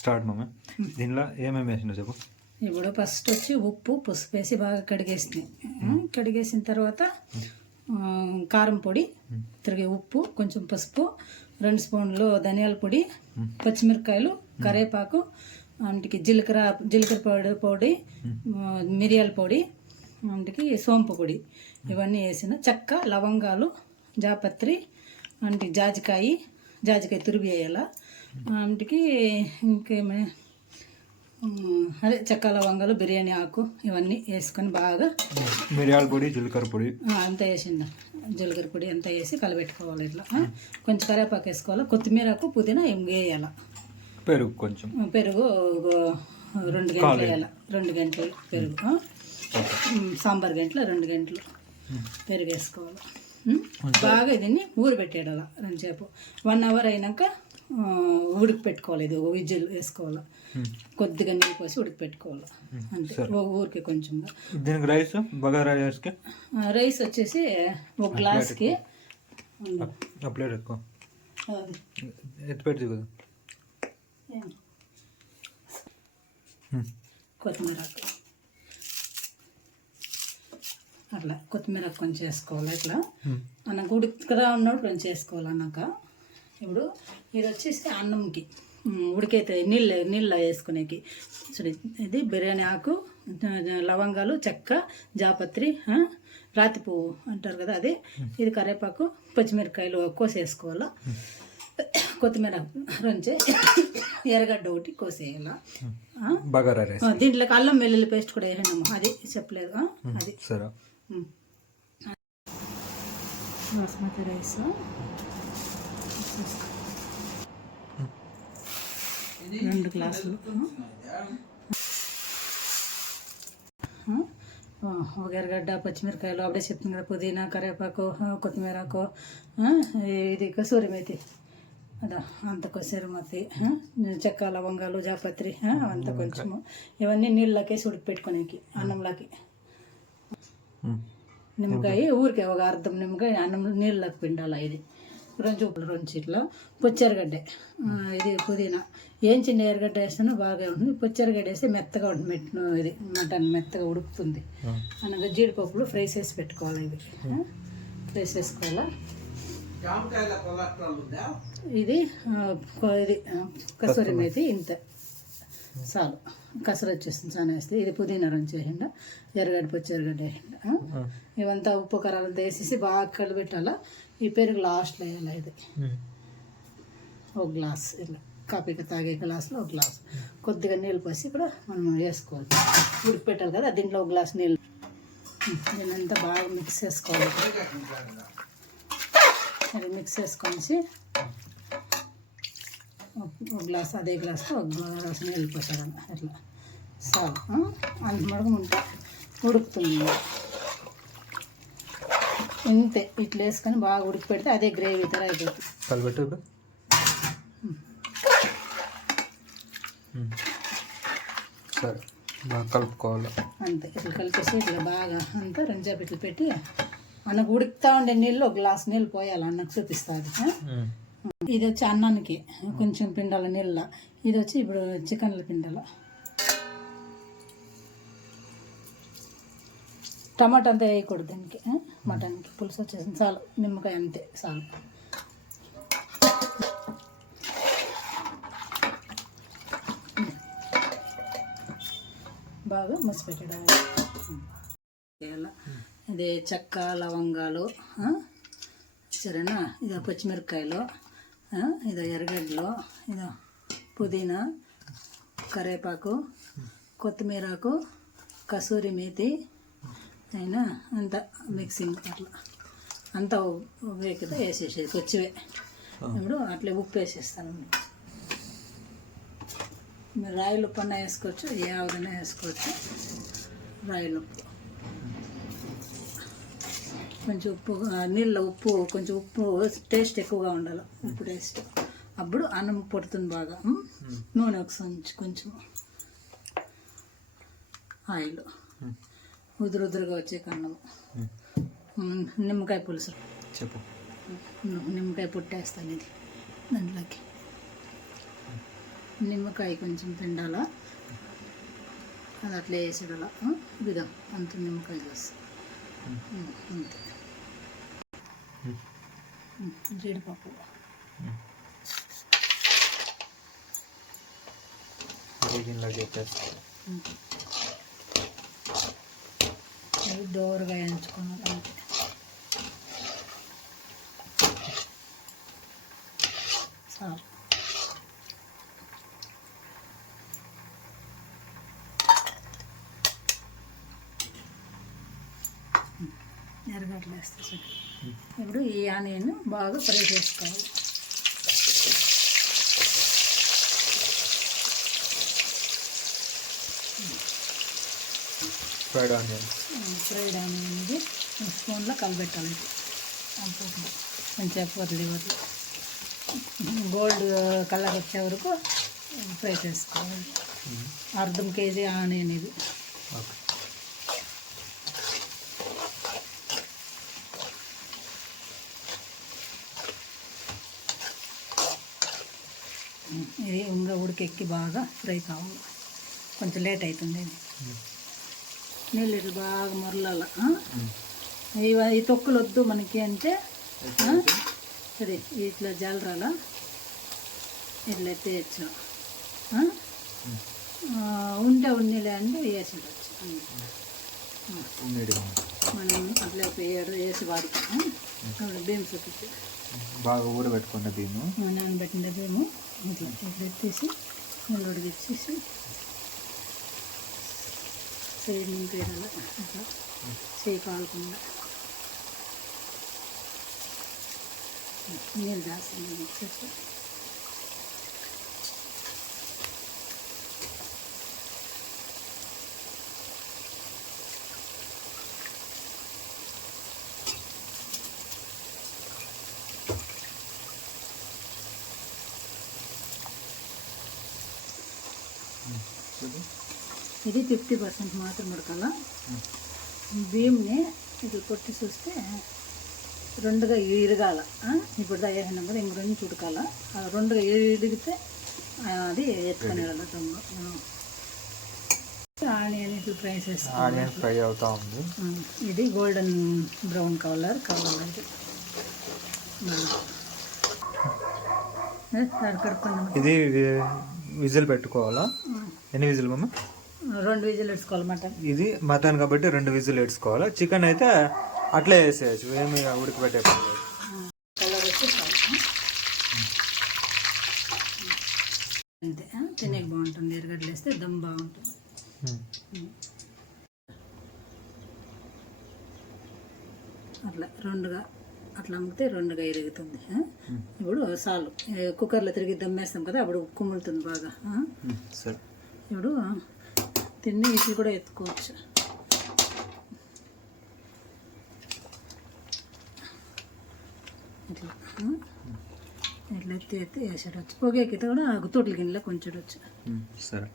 Start మమ్మ. దీనిలో ఏమేమి వేసినా చెప్పు. ఇప్పుడు ఫస్ట్ వచ్చి ఉప్పు పసుపు వేసి బాగా కడిగేసింది. కడిగేసిన తర్వాత కారం పొడి, తిరిగి ఉప్పు, కొంచెం పసుపు, 2 స్పూన్లు ధనియాల పొడి, పచ్చిమిరపకాయలు, కరివేపాకు, అంటికి జీలకర్ర పొడి, మిరియాల పొడి, అంటికి సోంపు పొడి, ఇవన్నీ వేసిన చెక్క, లవంగాలు, జాపత్రి, అంటే జాజికాయ తురిమి వేయాల. అంటికి ఇంకేమే అదే చెక్క, లవంగాలు, బిర్యానీ ఆకు ఇవన్నీ వేసుకొని బాగా మిరియాల పొడి, జీలకర్ర పొడి అంతా వేసిండ, జీలకర్ర పొడి అంతా వేసి కలబెట్టుకోవాలి. ఇట్లా కొంచెం కరివేపాకు వేసుకోవాలి, కొత్తిమీరకు, పుదీనా వేయాల. పెరుగు కొంచెం, పెరుగు 2 గంటలు వేయాలి. 2 గంటలు పెరుగు, సాంబార్ గంటలు 2 గంటలు పెరుగు వేసుకోవాలి. బాగా దీన్ని ఊరబెట్టేయాల 2 సేపు. 1 అవర్ అయినాక ఉడికి పెట్టుకోవాలి. ఇది విజిల్ వేసుకోవాలి, కొద్దిగా నీళ్ళు పోసి ఉడికి పెట్టుకోవాలి అంతే. ఊరికి కొంచెం. దీనికి రైస్ బగారా రైస్ వచ్చేసి 1 గ్లాస్కి ప్లేట్ ఎక్కువ ఎత్తిపెట్టి కదా. కొత్తిమీర అట్లా కొత్తిమీర కొంచెం వేసుకోవాలి. ఇట్లా అన్నకు ఉడికిరా ఉన్నప్పుడు కొంచెం వేసుకోవాలి అన్నాక. ఇప్పుడు ఇది వచ్చేసి అన్నంకి ఉడికైతే నీళ్ళు వేసుకునేకి. చూడు, ఇది బిర్యానీ ఆకు, లవంగాలు, చెక్క, జాపత్రి, రాతి పువ్వు అంటారు కదా అది, ఇది కరివేపాకు, పచ్చిమిరపకాయలు కోసి వేసుకోవాలా, కొత్తిమీర 2, ఎర్రగడ్డ ఒకటి కోసేయాల. దీంట్లోకి అల్లం వెల్లుల్లి పేస్ట్ కూడా వేసినాము, అది చెప్పలేదు. అది బాస్మతి రైస్ 2 గ్లాసులు, 1 ఎర్రగడ్డ, పచ్చిమిరకాయలు అప్పుడే చెప్తుంది కదా, పుదీనా, కరివేపాకు, కొత్తిమీరకు, ఇది కసూరి మేతి అదా అంత కొసేరు మతి, చెక్క, లవంగాలు, జాపత్రి అంత కొంచెము. ఇవన్నీ నీళ్ళకేసి ఉడికి పెట్టుకునేకి అన్నంలోకి. నిమ్మకాయ ఊరికే 1 అర్ధం నిమ్మకాయ అన్నం నీళ్ళకి పిండాలి. ఇది 2 ఇట్లా పొచ్చెరగడ్డ, ఇది పుదీనా, చిన్న ఎర్రగడ్డ వేస్తాను బాగా ఉంటుంది. పొచ్చెరగడ్డ వేస్తే మెత్తగా ఉంటుంది, ఇది మటన్ మెత్తగా ఉడుకుతుంది. అనగా జీడిపప్పులు ఫ్రై చేసి పెట్టుకోవాలి. ఇవి ఫ్రై చేసుకోవాలా. ఇది కసూరి మేతి ఇంత చాలు, కసరు వచ్చేస్తుంది చాలా వేస్తే. ఇది పుదీనా 2 వేసిండ, ఎర్రగడ్డ, పొచ్చెరగడ్డ వేసిండ. ఇవంతా ఉప్పు కారాలంతా వేసేసి బాగా కలిపెట్టాలా. ఈ పెరుగు లాస్ట్లో వేయాలి. ఇది 1 గ్లాస్, ఇలా కాఫీకి తాగే గ్లాసులో 1 గ్లాస్, కొద్దిగా నీళ్ళు పోసి కూడా మనం వేసుకోవాలి. ఉడికి పెట్టాలి కదా, దీంట్లో 1 గ్లాస్ నీళ్ళు. దీన్నంతా బాగా మిక్స్ చేసుకోవాలి. అది మిక్స్ చేసుకొని 1 గ్లాస్, అదే గ్లాస్తో 1 గ్లాస్ నీళ్ళు పోసాలి. అట్లా చాలు, అంత మడుగు ఉంటే ఉడుకుతుంది. ఇంతే, ఇట్లా వేసుకొని బాగా ఉడికి పెడితే అదే గ్రేవీ తర అయిపోతుంది. కలిపెట్టు. సరే, బాగా కలుపుకోవాలి. అంతే, ఇట్లా కలిపేసి ఇట్లా బాగా అంతా 2 సేపు ఇట్లా పెట్టి అన్నకు ఉడుకుతా ఉండే నీళ్ళు 1 గ్లాస్ నీళ్ళు పోయాలి. అన్నకు చూపిస్తుంది. ఇది వచ్చి అన్నానికి కొంచెం పిండాల నీళ్ళ. ఇది వచ్చి ఇప్పుడు చికెన్లో పిండాల. టమాటా అంతా వేయకూడదు దానికి. మటన్కి పులుసు వచ్చేసింది చాలు, నిమ్మకాయ అంతే చాలు. బాగా మూసిపెట్టడం. ఇది చెక్క, లవంగాలు, సరేనా, ఇదో పచ్చిమిరపకాయలు, ఇదో ఎర్రగడ్డలు, ఇదో పుదీనా, కరివేపాకు, కొత్తిమీరకు, కసూరి మేతి అయినా అంతా మిక్సింగ్ అట్లా అంతా వేకితే వేసేసేది కొచ్చివే. ఇప్పుడు అట్లే ఉప్పు వేసేస్తాను. మీరు రాయిలు ఉప్పు అన్నా వేసుకోవచ్చు, ఏదైనా వేసుకోవచ్చు. రాయిలు ఉప్పు కొంచెం ఉప్పు, నీళ్ళ ఉప్పు కొంచెం ఉప్పు టేస్ట్ ఎక్కువగా ఉండాలి. ఉప్పు టేస్ట్ అప్పుడు అన్నం పడుతుంది బాగా. నూనె కొంచెం ఆయిల్ ఉదురుగా వచ్చే కన్నము. నిమ్మకాయ పులుసు చెప్పు. నిమ్మకాయ పుట్టేస్తాను ఇది దాంట్లోకి. నిమ్మకాయ కొంచెం పిండాలా, అది అట్లా వేసేయాల. ఇదిగా అంత నిమ్మకాయ వేసి అంతే. జీడిపప్పు దోరగా వేయించుకున్నది అంతే. చాలు. ఎర్రగడ్డలు వేస్తా సార్. ఇప్పుడు ఈ ఆనియన్ బాగా ఫ్రై చేసుకోవాలి. ఫ్రైడ్ ఆనియన్ ఇది స్పూన్లో కలిపెట్టాలి. అనుకోకుండా కొంచెం వదిలి గోల్డ్ కలర్ వచ్చే వరకు ఫ్రై చేసుకోవాలి. అర్ధం కేజీ ఆనియన్ ఇది. ఇది ఇంకా ఉడికెక్కి బాగా ఫ్రై కావాలి. కొంచెం లేట్ అవుతుంది. నీళ్ళు ఇట్లా బాగా మొరలాల. ఈ తొక్కులు వద్దు మనకి అంటే సరే ఇట్లా జలరాల ఇట్లా ఎత్తేయచ్చు. ఉంటే ఉన్నీలే అంటే వేసేయచ్చు. మనం అట్లా వేసి వాడుతాం. బియ్యం చూపించి బాగా ఊరబెట్టుకున్న బియ్యము, నానబెట్టిన బియ్యము ఇట్లా ఇట్లా ఎత్తేసి నీళ్ళు ఉడికిచ్చేసి సైడ్ నుంచి వేయాలి. అట్లా చేయి కాలకుండా నీళ్ళు దాస్తాను వచ్చేసి ఇది 50% మాత్రం ఉడకాల. బియ్యంని ఇట్లా కొట్టి చూస్తే రెండుగా ఇరగాల. ఇప్పుడు వేసినాం కదా, ఇంక రెండు ఉడకాల. రెండుగా ఇరిగితే అది ఎత్తుకొని దమ్ము. ఆనియన్ ఇట్లా ఫ్రై చేసుకోవాలి. ఆనియన్ ఫ్రై అవుతా ఉంది. ఇది గోల్డెన్ బ్రౌన్ కలర్ కావాలంటే కడుక్కున్నాం. ఇది విజిల్ పెట్టుకోవాలా? ఎన్ని విజిల్ మమ్మ? 2 విజిల్ వేసుకోవాలి. మటన్ ఇది మటన్ కాబట్టి 2 విజిల్ వేసుకోవాలా. చికెన్ అయితే అట్లే వేసేయచ్చు, ఏమి ఉడకబెట్టే కలర్ వచ్చి అంతే. తినేకి బాగుంటుంది. ఎర్రగడ్డలు వేస్తే దమ్ బాగుంటుంది. అట్లా రెండుగా అట్లా అమ్మితే రెండుగా ఇరుగుతుంది. ఇప్పుడు సాలు కుక్కర్లో తిరిగి దమ్మేస్తాం కదా, అప్పుడు కుమ్ములుతుంది బాగా. సరే ఇప్పుడు తిండి ఇట్లు కూడా ఎత్తుకోవచ్చు. ఇట్లా ఇట్లా ఎత్తి వేసేటచ్చు. పొగెక్కితే కూడా తోటల గిన్నెలో కొంచెం వచ్చు. సరే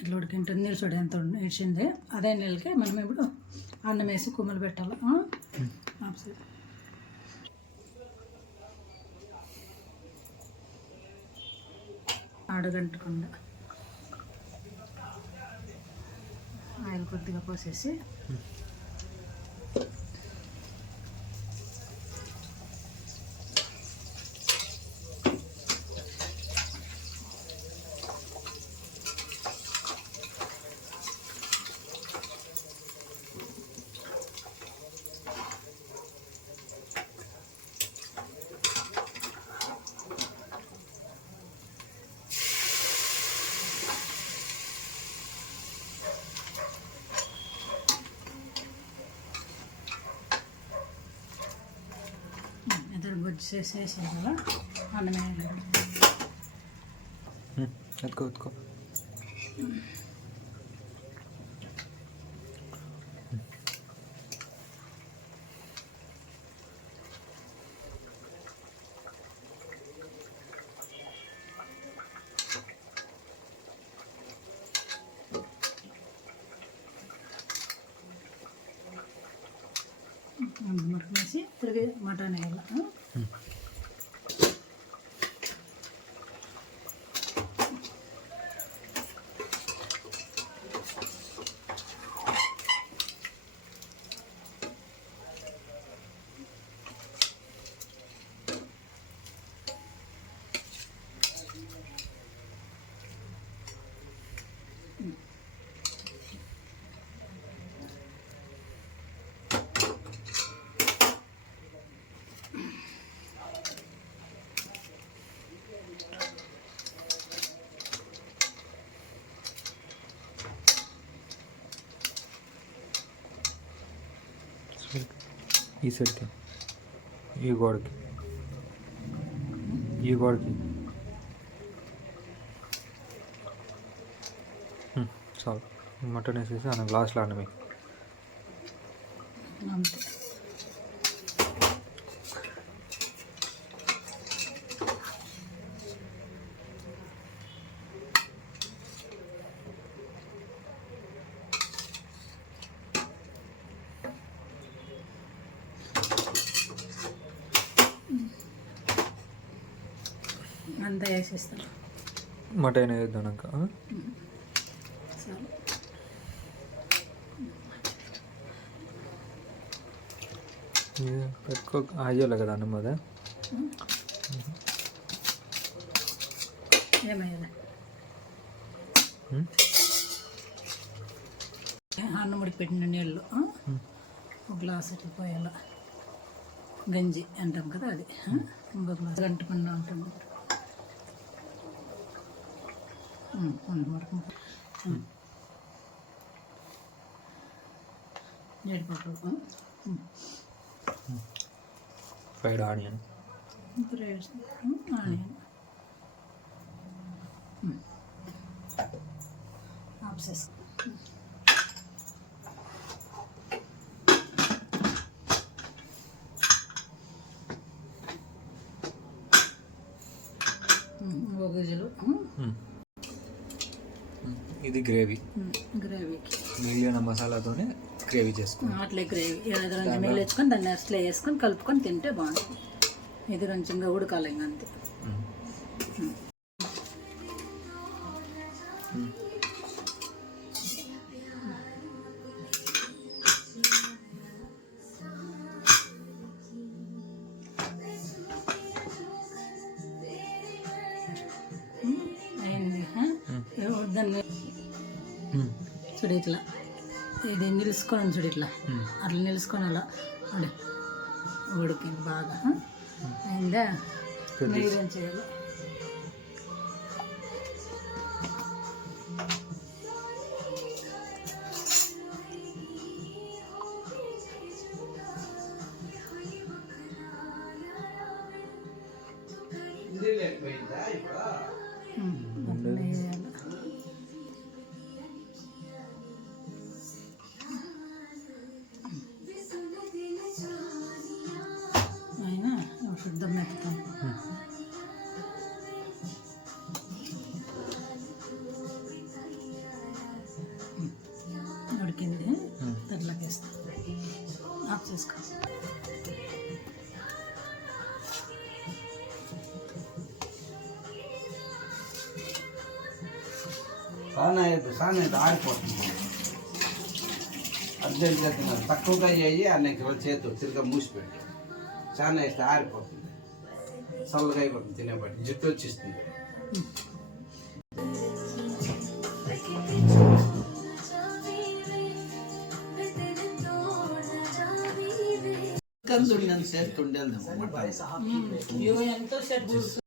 ఇట్లా ఉడికింటుంది. నీళ్ళు చూడ ఎంత వేసింది. అదే నీళ్ళకి మనం ఇప్పుడు అన్నం వేసి కుమ్మలు పెట్టాలి. అడగంటకుండా ఆయిల్ కొద్దిగా పోసేసి చేసేసి కదా అన్నం వేయాలి. ఎత్తుకో మటన్ వేసి తిరిగి మటన్ వేయాలి. ఈ సైడ్కి ఈ గోడకి చాలు. మటన్ వేసేసి అన్న గ్లాస్లో అన్నమే. అంతే. అంతా వేసేస్తాను. మటన్ వేద్దాక పెట్టుకో అయ్యాలి కదా అన్నం అదే. ఏమయ్యదా అన్నం ఉడికి పెట్టిన నీళ్ళు ఒక గ్లాస్ అట్లా పోయాల. గంజి అంటాం కదా అది. ఇంకో గ్లాస్ గంటకుండా ఉంటుంది. జీడిపప్పు, ఫ్రైడ్ ఆనియన్, ఆనియన్ ఆఫ్ చేసుకో. ఒక గుజలు. ఇది గ్రేవీకి మిగిలిన మసాలాతోనే గ్రేవీ చేసుకున్నాం. అట్లే గ్రేవీ కొంచెం నీళ్ళు వేసుకొని దాన్ని అట్లే వేసుకొని కలుపుకొని తింటే బాగుంటుంది. ఇది కొంచెంగా ఉడకాలి ఇంకా అంతే. దాన్ని చూడు ఇట్లా ఇది నిలుసుకొని చూడు ఇట్లా అట్లా నిలుసుకొని అలా ఉడికింది బాగా అయిందా. మీరేం చేయాలి? అయినా శుద్ధం మెత్తాం. ఉడికింది దాంట్లోకి వేస్తాం. ఆఫ్ చేసుకో. సానా ఆడిపోతుంది. అర్జెంట్ చేస్తున్నారు. తక్కువగా చేయి అన్నకి చేతు తిరిగా మూసిపెట్టి. చాలా వేస్తే ఆరిపోతుంది. చల్లగా అయిపోతుంది. తినేపట్టి జుట్టు వచ్చేస్తుంది. కందుండి సేపు ఉండేది.